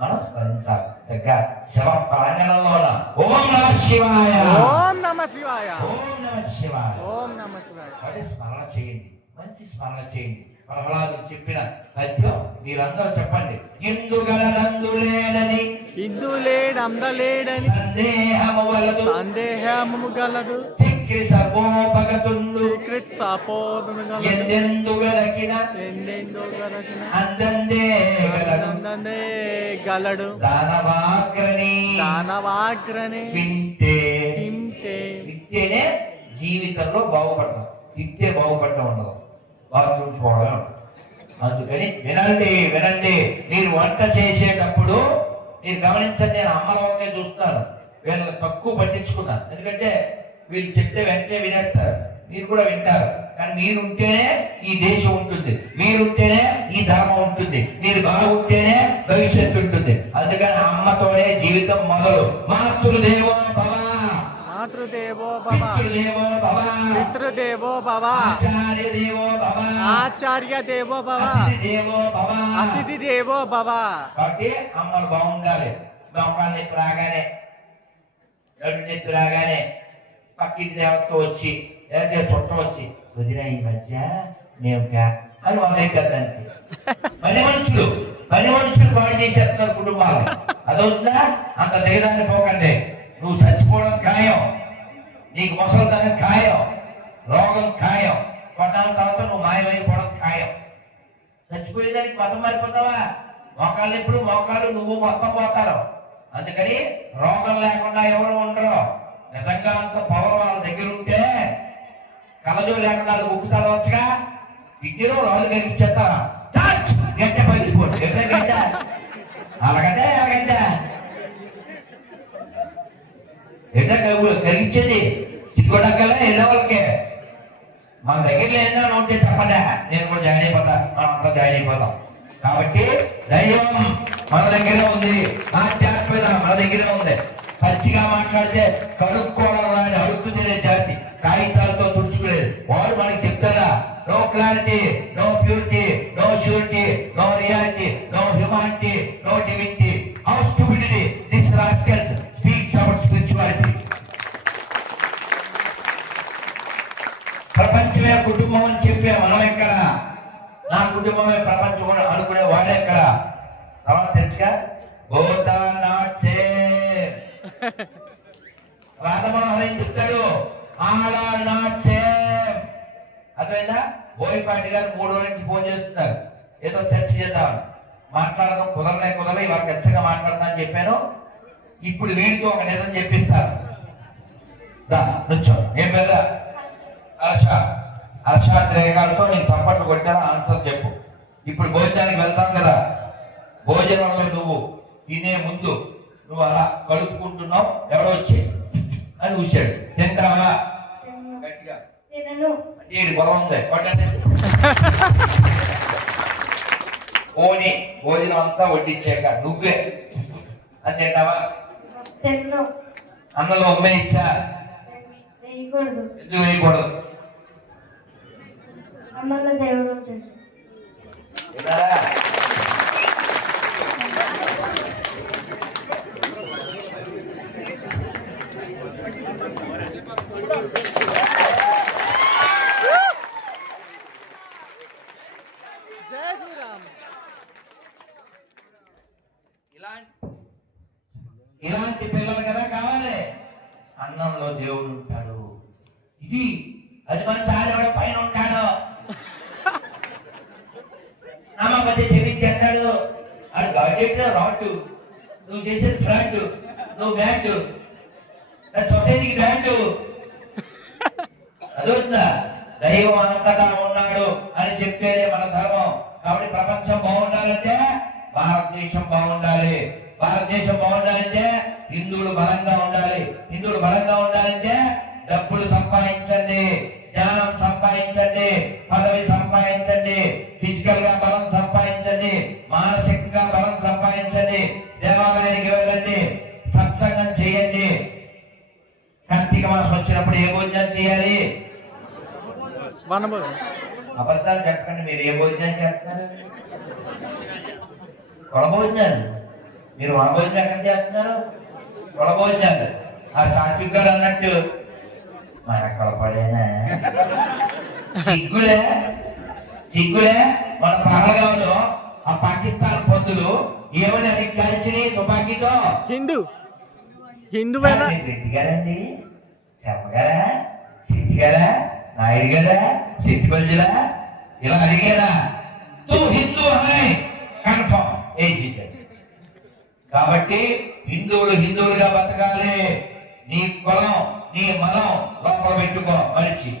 మనం స్మరించాలి. దగ్గర శివ ప్రాంగణంలో ఉన్న ఓం నమ శివాయ, ఓం నమ శివాయ, ఓం నమ శివాయ, ఓం నమ శివాయ. వాటి స్మరణ చేయండి, మంచి స్మరణ చేయండి. ప్రహ్లాదుడు చెప్పిన పద్యం మీరందరూ చెప్పండి. ఇందుగలనందులేడని ఇందులేడందలేడని సందేహము వలదు సందేహము గలదు చిక్కి సర్వోపగతుండు సీక్రెట్ సాపోదును గలదు ఎందెందు గలకిన ఎందెందో గలచిన అందందే గలడు అందందే గలడు దానవాగ్రని దానవాగ్రని వింటే వింటేనే జీవితంలో బాగుపడతాం. తింటే బాగుపడటం ఉండదు, బాత్రూమ్ పోవడం. అందుకని వినండి. మీరు వంట చేసేటప్పుడు మీరు గమనించండి. నేను అమ్మలోనే చూస్తున్నాను, వీళ్ళని తక్కువ పట్టించుకున్నాను. ఎందుకంటే వీళ్ళు చెప్తే వెంటనే వినేస్తారు, మీరు కూడా వింటారు. కానీ మీరుంటేనే ఈ దేశం ఉంటుంది, మీరుంటేనే ఈ ధర్మం ఉంటుంది, మీరు బాగుంటేనే భవిష్యత్తు ఉంటుంది. అందుకని అమ్మతోనే జీవితం మొదలు. మాతృదేవో భవ, మాతృదేవో భవ, పితృదేవో భవ, పితృదేవో భవ, ఆచార్య దేవో భవ, ఆచార్య దేవో భవ, అతిథి దేవో భవ, అతిథి దేవో భవ. కాబట్టి అమ్మలు బాగుండాలి. దొంగలు నొప్పి రాగానే, నడు నొప్పి రాగానే పక్కింటి దేవతతో వచ్చి లేకపోతే చుట్టం వచ్చి వదిన ఈ మధ్య మేము అని మొదలెట్టారంటే పని మనుషులు పాడు చేసేస్తున్నారు కుటుంబాలు. అదవుతుందా? అంత దిగదాన్ని పోకండి. నువ్వు చచ్చిపోవడం ఖాయం, నీకు ముసలితనం ఖాయం, రోగం ఖాయం, కొన్నాళ్ళ తర్వాత నువ్వు మాయమైపోవడం ఖాయం. చచ్చిపోయేదానికి మతం మారిపోతావా? మోకాళ్ళు ఎప్పుడు మోకాళ్ళు నువ్వు మొత్తం పోతారు. అందుకని రోగం లేకుండా ఎవరు ఉండరు. నిజంగా అంత పవర్ వాళ్ళ దగ్గర ఉంటే కలజో లేకుండా ముక్కు చదవచ్చుగా. విద్యలో రాజు కనిపించేస్తారా? గంట పగిలిపోండి, గంట అలాగంటే ఎట్లా కలిగించేది సిగ్గుడక్కలే వెళ్ళే వాళ్ళకే. మన దగ్గర ఏదైనా ఉంటే చెప్పండి, నేను కూడా జాయిన్ అయిపోతా, మనం అంతా జాయిన్ అయిపోతాం. కాబట్టి దైవం మన దగ్గరే ఉంది, ఆధ్యాత్మికత మన దగ్గరే ఉంది. పచ్చిగా మాట్లాడితే కడుక్కోవడం రాని అడుక్కు తినే జాతి, కాగితాలతో తుడుచుకునేది. వాడు మనకి చెప్తారా, no clarity, no purity, no surety, no reality, no humanity, no divinity. How stupidity this rascals speaks about spirituality. ప్రపంచమే కుటుంబం అని చెప్పే మనం ఎక్కడ, నా కుటుంబమే ప్రపంచం కూడా అనుకునే వాడు ఎక్కడ? తర్వాత తెలుసుగా, both are not same. Radhamohan ఏం చెప్తాడు, ఆల్ ఆర్ నాట్ సేమ్. అర్థమైందా? బోయపాటి గారు 3 రోజుల నుంచి ఫోన్ చేస్తున్నారు, ఏదో చర్చ చేద్దాం. మాట్లాడడం కుదరలే, ఇవాళ ఖచ్చితంగా మాట్లాడతా అని చెప్పాను. ఇప్పుడు వీడితో ఒక నిజం చెప్పిస్తారు. నుంచో ఏం పేరు? అర్షాద్ రేఖలతో నేను చప్పట్లు కొట్టాను, ఆన్సర్ చెప్పు. ఇప్పుడు భోజనానికి వెళ్తాం కదా, భోజనంలో నువ్వు తినే ముందు నువ్వు అలా కలుపుకుంటున్నావు, ఎవడో వచ్చి అని ఊసాడు, తింటావా? గట్టిగా అంటే ఏడు గొడవ ఉంది కొట్టండి. పోనీ భోజనం అంతా వడ్డించాక నువ్వే అని తింటావా? అన్నలో అమ్మే ఇచ్చా ఎందుకు వేయకూడదు? అన్నలో దేవుడు జై శ్రీరామ్. ఇలాంటి పిల్లలు కదా కావాలి. అన్నంలో దేవుడు ఉంటాడు, ఇది అది మన చాలా పైన ఉంటాడు. నామపతి క్షమించేస్తాడు. అది గాడెట్ రాటు, నువ్వు చేసేది ఫ్రాడ్, నువ్వు బ్యాట్, సొసైటీకి బ్యాట్. అదొద్దా, దైవం అంతటా ఉన్నాడు అని చెప్పేదే మన ధర్మం. కాబట్టి ప్రపంచం బాగుండాలంటే భారతదేశం బాగుండాలి. భారతదేశం బాగుండాలంటే హిందువులు బలంగా ఉండాలి. హిందువులు బలంగా ఉండాలంటే డబ్బులు సంపాదించండి, జ్ఞానం సంపాదించండి, పదవి సంపాదించండి, ఫిజికల్ గా బలం సంపాదించండి, మానసికంగా బలం సంపాదించండి, దేవాలయానికి వెళ్ళండి, సత్సంగం చేయండి. కార్తీక మాసం వచ్చినప్పుడు ఏ భోజనం చేయాలి? అబద్ధాలు చెప్పండి, మీరు ఏ భోజనం చేస్తున్నారు? వనభోజనాలు. మీరు వనభోజనం ఎక్కడ చేస్తున్నారు? వనభోజనాలు. ఆ సాత్విక్ గారు అన్నట్టు మన కొలపడేనా? సిగ్గులే సిగ్గులే. మన పహల్గాంలో ఆ పాకిస్తాన్ పొద్దులు ఏమని అడిగి కాల్చి తుపాకీతో హిందూ రెడ్డి గారండి, శర్మ గారా, శెట్టి గారా, నాయుడు గారా, శెట్టిపల్లిలా ఇలా అడిగారా? తూ హిందూ హై కన్ఫర్మ్ వేసేసాడు. కాబట్టి హిందువులుగా బతకాలి. నీ కులం నీ మనం లోపల పెట్టుకో మరిచి,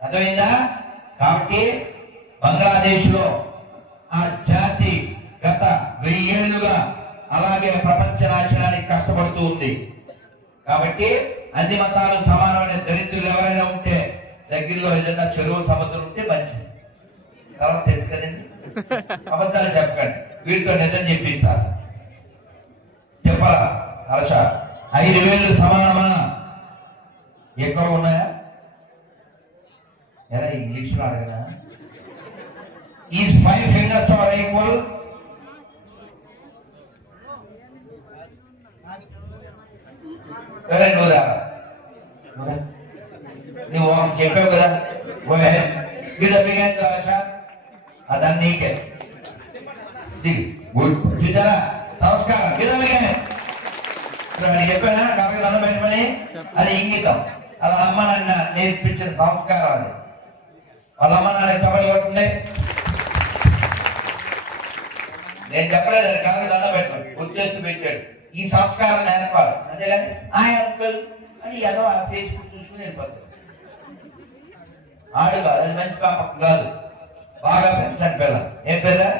అర్థమైందా? కాబట్టి బంగ్లాదేశ్ లో ఆ జాతి గత 1000 ఏళ్లుగా అలాగే ప్రపంచ నాశనానికి కష్టపడుతూ ఉంది. కాబట్టి అన్ని మతాలు సమానమైన దరిద్రులు ఎవరైనా ఉంటే దగ్గరలో ఏదైనా చెరువు సముద్రం ఉంటే మంచిది. తర్వాత తెలుసు కదండి, అబద్ధాలు చెప్పకండి, వీటితో నిజం చెప్పిస్తారు. చెప్పాలా? హర్ష 5000 సమానమా? ఎక్కడ ఉన్నాయా? ఎలా ఇంగ్లీష్ లో అడగనా? Is 5 fingers are equal? నువ్వురా నువ్వు చెప్పావు కదా, అదన్నీ నీకే. చూసారా సంస్కారం? చెప్పానా కాకపోతే దండం పెట్టమని? అది ఇంగితం. అది అమ్మ నాన్న నేర్పించిన సంస్కారం. అది వాళ్ళ అమ్మ నాన్న సభలు కొట్టుండే నేను చెప్పలేదు. అది కాకపోతే దండం పెట్టమని వచ్చేస్తూ పెట్టాడు. ఈ సంస్కారం నేర్పాలి, అంతేగాని అంకుల్ అని ఏదో ఆ ఫేస్బుక్ చూసుకుని వెళ్ళిపోతాడు. ఆడు కాదు, అది మంచి పాప కాదు, బాగా పెంచండి పిల్ల. ఏం పేరా?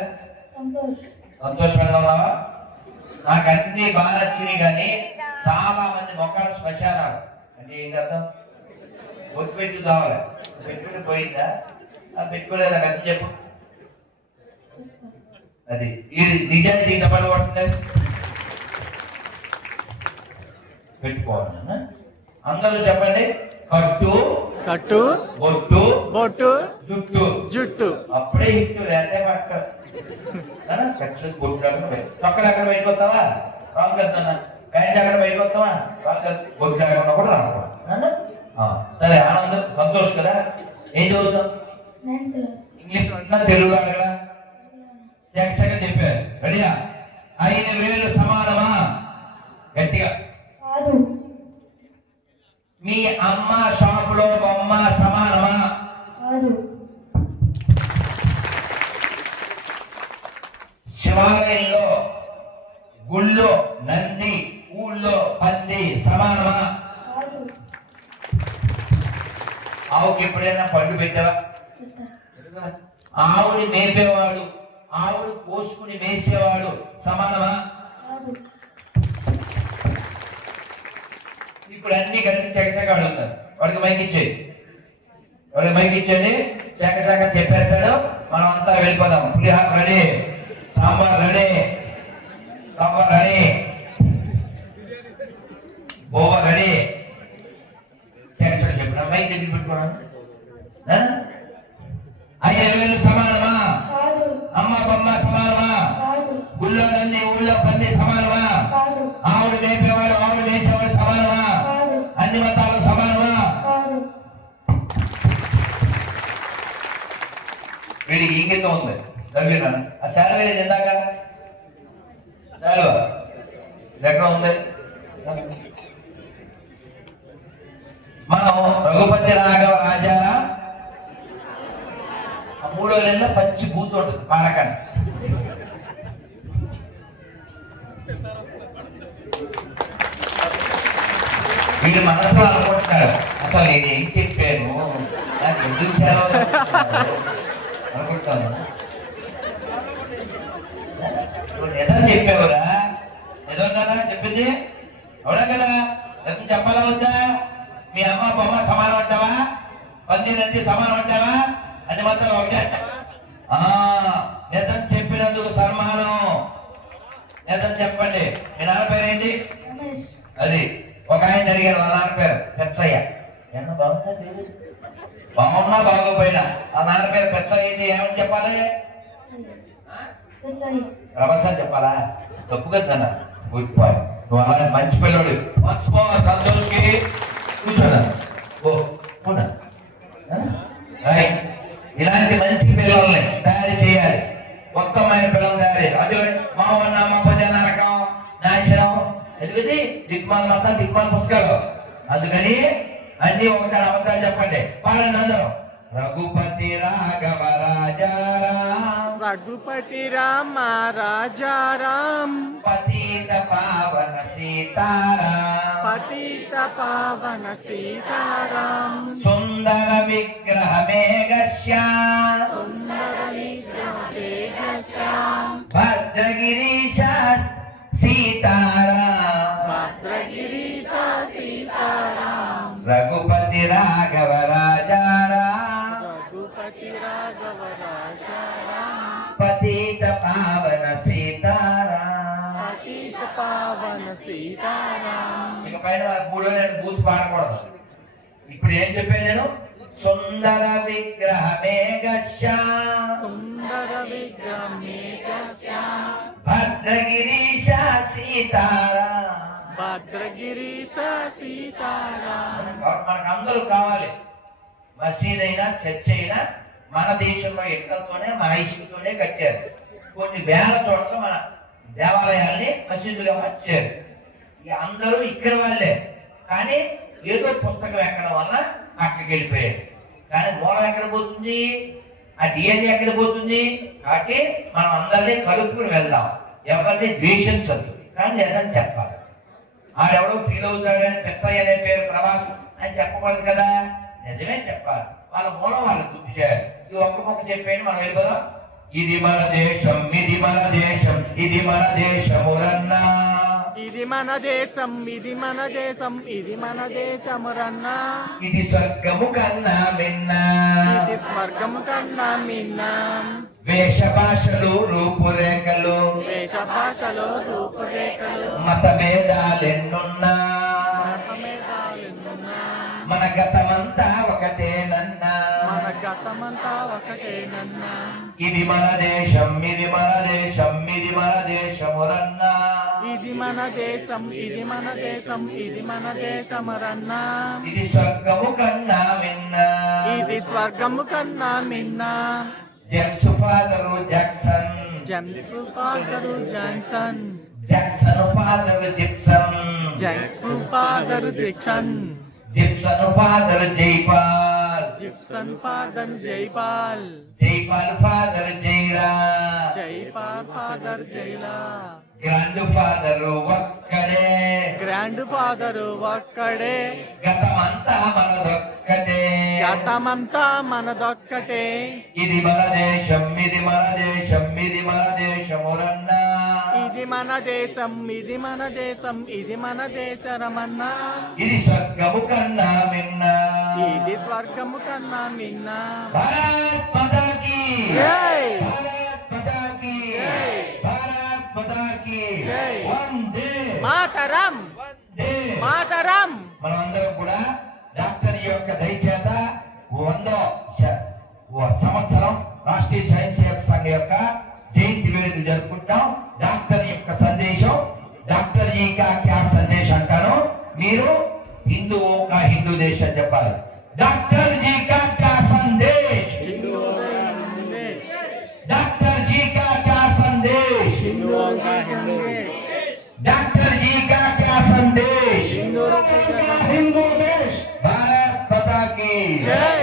సంతోషంగా ఉన్నావా? నాకు అన్ని బాగా నచ్చినాయి, కానీ చాలా మంది మొక్కలు శ్మశానాలు అంటే ఏంటి అర్థం? ఒట్టు పెట్టు కావాలి, పెట్టుకుని పోయిందా? అది పెట్టుకోలేదు, నాకు అది చెప్పు. అది నిజాన్ని పని పడుతుంది. పెట్టుకోవాలి నాన్న. అందరూ చెప్పండి. కట్టు, కట్టు, బొట్టు, బొట్టు, జుట్టు. జుట్టు. అప్పుడే హిట్టు లేదే పట్ట ఖర్చు బొట్టు చొక్కలు ఎక్కడ పెట్టుకొస్తావా రావు కదా, ప్యాంట్ ఎక్కడ పెట్టుకొస్తావా రావు కదా, బొట్టు లేకుండా కూడా రావు. సరే ఆనందం సంతోష్ కదా. ఏం చదువుతాం? ఇంగ్లీష్ అంటున్నా, తెలుగు అడగడా? చక్కగా చెప్పారు. రెడీయా? 5,000 సమానమా? గట్టిగా. మీ అమ్మ షాపులో బొమ్మ సమానమా? శివాలయంలో, గుళ్ళో నంది, ఊళ్ళో పంది సమానమా? ఆవుకి ఎప్పుడైనా పండు పెట్టావా? ఆవుని మేపేవాడు, ఆవుడు కోసుకుని మేసేవాడు సమానమా? ఇప్పుడు అన్ని కలిపి చకచకా అడుగుతారు. వాడికి మైక్ ఇచ్చేది, వాడికి మైక్ ఇచ్చేది, చకచకా చెప్పేస్తాడు. మనం అంతా వెళ్ళిపోదాం. పులిహార ready, sambar ready, sambar ready, బోబా రెడీ. చకచకా చెప్పిన మైక్ దగ్గర పెట్టుకున్నాను. 5,000 సమానమా? అమ్మ బొమ్మ సమానమా? గుళ్ళో నంది, ఊళ్ళో పంది సమానమా? ఆవుడు మేపేవాడు, ఆవుడు మేసేవాడు సమానమా? అన్ని మతాలు సమానమా? వీడికి ఇంగితం ఉంది. చదివినా ఆ శాలరీ ఇందాక ఎక్కడ ఉంది? మనం రఘుపతి రాఘవ రాజారా 3వ నెలలో పచ్చి బూత్ ఉంటుంది పానకాన్ని. వీడు మనసులో అనుకుంటున్నాడు, అసలు నేను ఏం చెప్పాను, నాకు ఎందుకు సెలవు అనుకుంటాను. నువ్వు నిజం చెప్పావురా, నిజం కదా చెప్పింది, అవునా కదా? నిజం చెప్పాలా వద్దా? మీ అమ్మ బొమ్మ సమానం అంటావా? పంది నంది సమానం అంటావా? అన్ని మాత్రం ఒకటే. నిజం చెప్పినందుకు సన్మానం. నిజం చెప్పండి. మీ నాన్న పేరు ఏంటి? అది ఒక ఆయన అడిగారు, వాళ్ళ నాన్న పేరు పెచ్చయ్య. ఎన్న బాగుందా పేరు? బాగున్నా బాగోపోయినా ఆ నాన్న పేరు పెచ్చయ్య ఏంటి? ఏమని చెప్పాలి? ప్రపంచం చెప్పాలా? తప్పు కదా. గుడ్ బాయ్, నువ్వు అలా మంచి పిల్లడు. సంతోష్కి కూర్చోనా? ఓ కూనా. ఇలాంటి మంచి పిల్లల్ని తయారు చేయాలి. ఉత్తమమైన పిల్లలు తయారు చేయాలి. అదే మా ఉన్న మా ప్రజా నరకం నాశనం ఎందుకది? దిక్మాల మొత్తం దిక్మాల పుస్తకాలు. అందుకని అన్ని ఒకటి అబద్ధాలు చెప్పండి. పాడండి అందరూ. రఘుపతి రాఘవ రాజారాం, రఘుపతి రామ రాజారాం, పతిత పావన సీతారాం, పతిత పావన సీతారాం, సుందర విగ్రహ మేఘశ్యాం, సుందర విగ్రహ మేఘశ్యాం, భద్రగిరీశ సీతారాం, భద్రగిరీశ సీతారాం, రఘుపతి రాఘవ రాజారాం, రఘుపతి రాఘవ రాజారాం, పతిత పావన సీతారాం. పతిత పావన సీతారాం. ఇక పైన 3వ నెల బూత్ పాడకూడదు. ఇప్పుడు ఏం చెప్పాను నేను? సుందర విగ్రహ మేఘశ్యాం, సుందర విగ్రహ మేఘశ్యాం, భద్రగిరీశ సీతారాం. భద్రగిరీశ సీతారాం. మనకు అందరూ కావాలి. మసీద్ అయినా చర్చ్ అయినా మన దేశంలో ఎక్కలతోనే మన ఐశ్వర్యంతోనే కట్టారు. కొన్ని వేల చోట్ల మన దేవాలయాల్ని మసీదులుగా మార్చారు. అందరూ ఇక్కడ వాళ్ళే, కానీ ఏదో పుస్తకం ఎక్కడం వల్ల అక్కడికి వెళ్ళిపోయారు. కానీ మూలం ఎక్కడ పోతుంది? ఆ డిఎన్ఏ ఎక్కడ పోతుంది? కాబట్టి మనం అందరినీ కలుపుకుని వెళ్దాం. ఎవరిని ద్వేషించద్దు, కానీ లేదని చెప్పాలి. ఆడెవడో ఫీల్ అవుతాడని పెచ్చయ్య అనే పేరు ప్రభాస్ అని చెప్పకూడదు కదా. నిజమే చెప్పాలి. వాళ్ళ మూలం వాళ్ళు గుర్తు చేయాలి. ఈ ఒక్క మొక్క చెప్పేయండి, మనం వెళ్ళిపోదాం. ఇది మన దేశం, ఇది మన దేశం, ఇది మన దేశమురన్నా, ఇది మన దేశం, ఇది మన దేశం, ఇది మన దేశమురన్నా, ఇది స్వర్గము కన్నా మిన్నా, ఇది స్వర్గము కన్నా మిన్నా, వేష భాషలు రూపురేఖలు, వేష భాషలో రూపురేఖలు, మత భేదాలెన్నున్నా, మన గతమంతా ఒకటేనన్నా మన గతమంతా ఒకటేనన్నా ఇది మన దేశం ఇది మన దేశం ఇది మన దేశమురన్నా ఇది మన దేశం ఇది మన దేశం ఇది మన దేశమరన్నా ఇది స్వర్గము కన్నా మిన్నా ఇది స్వర్గము కన్నా మిన్నా James father Jackson James father Johnson Jackson father Gipson James father Jixon Gipson father Jaipal Gipson father Jaipal Jaipal father Jaira Jaipal father Jaila grandfather ఒక్కడే గ్రాండ్ ఫాదరు ఒక్కడే గతమంతా మనదొక్కటే గతమంతా మనదొక్కటే ఇది మన దేశం ఇది మన దేశం ఇది మన దేశమురన్నా ఇది మన దేశం ఇది మన దేశం ఇది మన దేశరమన్నా ఇది స్వర్గము కన్నా మిన్నా ఇది స్వర్గము కన్నా మిన్నా భారత్ మాతా కీ జై భారత్ మాతా కీ జై భారత్ మాతా కీ జై వందే మాతరం వందే మాతరం మనమందరం కూడా డాక్టర్ యొక్క దయచేత 100వ సంవత్సరం రాష్ట్రీయ స్వయం సేవక సంఘ యొక్క జయంతి వేడుకలు జరుపుకుంటాం. డాక్టర్ యొక్క సందేశం డాక్టర్ జీ కా క్యా సందేశం అంటాను. మీరు హిందువు కా హిందూ దేశ్ అని చెప్పాలి. డాక్టర్ జీ కా క్యా సందేశ్ డాక్టర్ జీ కా క్యా సందేశ్ డాక్టర్ జీ కా క్యా సందేశ్ హిందూ దేశ్ భారత్ మాతా కీ జై.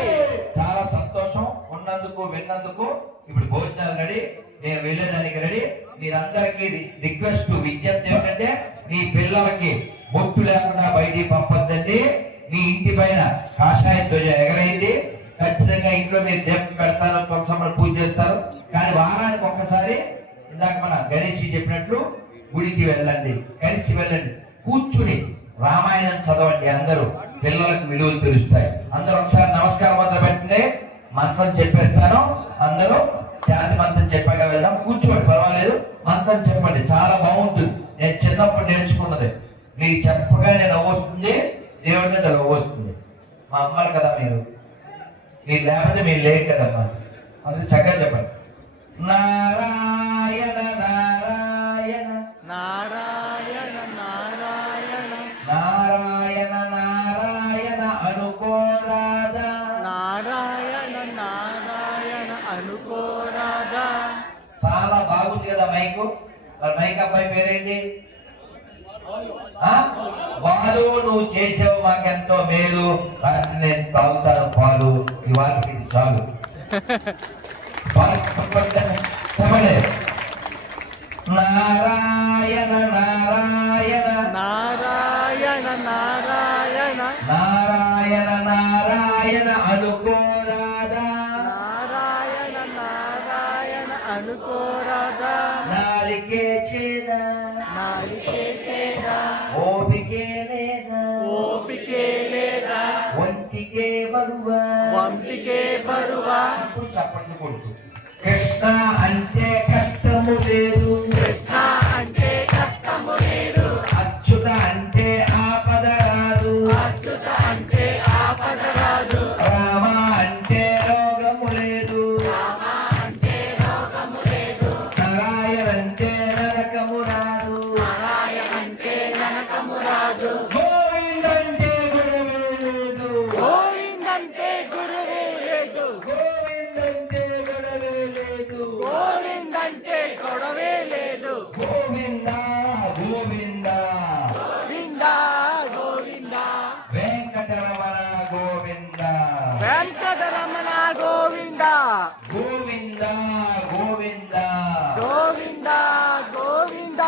చాలా సంతోషం ఉన్నందుకు విన్నందుకు. ఇప్పుడు భోజనాలు రెడీ, నేను వెళ్ళేదానికి రెడీ. మీరందరికీ రిక్వెస్ట్ విజ్ఞప్తి ఏమిటంటే మీ పిల్లలకి బొట్టు లేకుండా బయటికి పంపొద్దండి. మీ ఇంటి పైన కాషాయం ధ్వజం ఎగరైంది. ఖచ్చితంగా ఇంట్లో మీరు దీపం పెడతారు, తులసమ్మని పూజ చేస్తారు. కానీ వారానికి ఒక్కసారి ఇందాక మన గణేష్ చెప్పినట్లు గుడికి వెళ్ళండి, కలిసి వెళ్ళండి, కూర్చుని రామాయణం చదవండి. అందరూ పిల్లలకు విలువలు తెలుస్తాయి. అందరూ ఒకసారి నమస్కారం మంత్రం పెట్టండి. మంత్రం చెప్పేస్తాను, అందరూ శాంతి మంత్రం చెప్పాక వెళ్దాం. కూర్చోండి, పర్వాలేదు. మంత్రం చెప్పండి, చాలా బాగుంటుంది. నేను చిన్నప్పుడు నేర్చుకున్నది. మీకు చెప్పగానే నవ్వు వస్తుంది, దేవుడి మీద నవ్వు వస్తుంది. మా అమ్మలు కదా మీరు లేకపోతే మీరు లేరు కదమ్మా. అందుకు చక్కగా చెప్పండి. నారాయణ నారాయణ నారాయణ నారాయణ నారాయణ నారాయణ అనుకోరాదా నారాయణ నారాయణ అనుకోరాదా. చాలా బాగుంది కదా మైకు. మరి మైక్ అబ్బాయి పేరేంటి? బాలు, నువ్వు చేసావు మాకెంతో మేలు. రాత్రి నేను తాగుతాను పాలు, ఇవాళకి ఇది చాలు. చెప్పండి. నారాయణ నారాయణ నారాయణ నారాయణ నారాయణ నారాయణ అనుకోరాదా నారాయణ నారాయణ అనుకోరాదా. నాలికే చేదా నాలికే చేదా ఓపికే లేదా ఓపికే లేదా ఒంటికే బరువా వంటికే బరువా. ఇప్పుడు చప్పట్లు కొడుతూ కృష్ణ అంటే కష్టము లేదు, కృష్ణ అంటే కష్టము లేదు, అచ్యుత అంటే ఆపద రాదు, అచ్యుత అంటే ఆపద రాదు, రామ అంటే రోగము లేదు, రామ అంటే రోగము లేదు, నారాయణ అంటే నరకము రాదు, నారాయణ అంటే నరకము రాదు, గోవింద అంటే గుణమే లేదు, గోవిందంటే గురువు లేదు, గోవిందంటే గొడవే లేదు, గోవిందంటే గొడవే లేదు, గోవింద గోవింద గోవింద గోవింద వెంకటరమణ గోవింద వెంకటరమణ గోవింద గోవింద గోవింద గోవింద గోవింద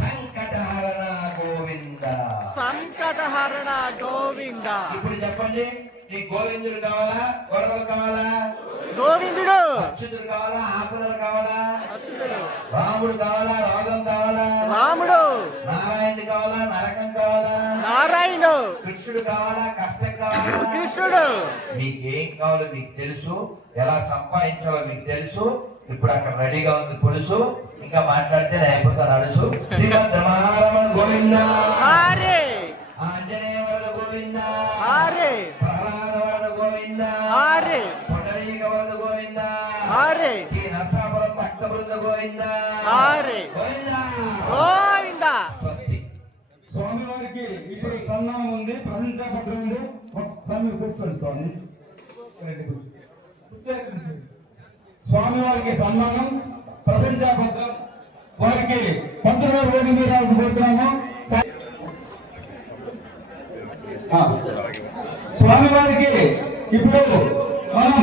సంకటహరణ గోవింద. సంకటహరణ గోవింద. ఇప్పుడు చెప్పండి, ఈ గోవిందుడు కావాలా, గొడవలు కావాలా, గోవిందుడు అచ్యుతుడు కావాలా, ఆపదలు కావాలా, అచ్యుతుడు, రాముడు కావాలా, రోగం కావాలా, రాముడు, నారాయణుడు కావాలా, నరకం కావాలా, నారాయణుడు, కృష్ణుడు కావాలా, కష్టం కావాలా, కృష్ణుడు. మీకేం కావాలో మీకు తెలుసు, ఎలా సంపాదించాలో మీకు తెలుసు. ఇప్పుడు అక్కడ రెడీగా ఉంది పులుసు. ఇంకా మాట్లాడితే అయిపోతాను అడుసు. శ్రీమద్ రమారమణ గోవింద హరే ఆంజనేయ వరద గోవింద. గోవింద హరే ప్రహ్లాద వరద గోవింద హరే పుండరీక వరద గోవింద హరే ఈ నరసాపురం భక్త బృంద గోవింద హరే గోవింద గోవింద. స్వస్తి. స్వామివారికి ఇప్పుడు సన్మానం ఉంది, ప్రశంసాపత్రం ఉంది. స్వామి కూర్చోండి స్వామి. స్వామివారికి సన్మానం, ప్రశంసాపత్రం వారికి 19 రోజు మీద కోరుతున్నాము. స్వామివారికి ఇప్పుడు మనం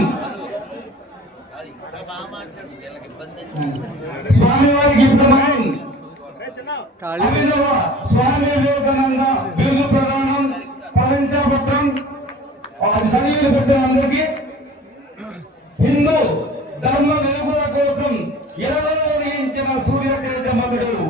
అభినవ స్వామి వివేకానంద బిరుదు ప్రదానం, ప్రశంసాపత్రం అది సన్నిహిత పెట్టిన అందరికీ హిందూ ధర్మ వెలుగుల కోసం 20 వహించిన సూర్య తేజ మధుడు